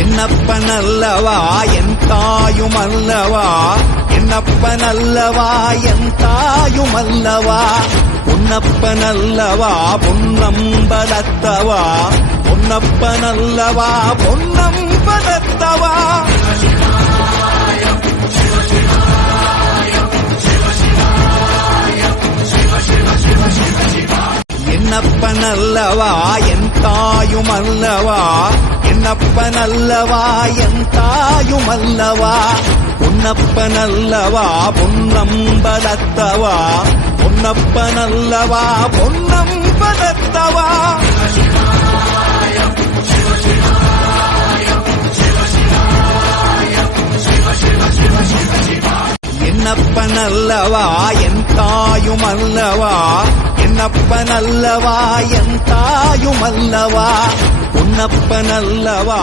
என்னப்பனல்லவா என் தாயுமல்லவா, என்னப்பனல்லவா என் தாயுமல்லவா, பொன்னப்பனல்லவா பொன்னம்பலத்தவா, பொன்னப்பனல்லவா பொன்னம்பலத்தவா. என்னப்பனல்லவா என் தாயுமல்லவா, என்னப்பனல்லவா என் தாயுமல்லவா, பொன்னப்பனல்லவா பொன்னம்பலத்தவா, பொன்னப்பனல்லவா பொன்னம்பலத்தவா. என்னப்பனல்லவா என் தாயுமல்லவா, என்னப்பனல்லவா என் தாயுமல்லவா, பொன்னப்பனல்லவா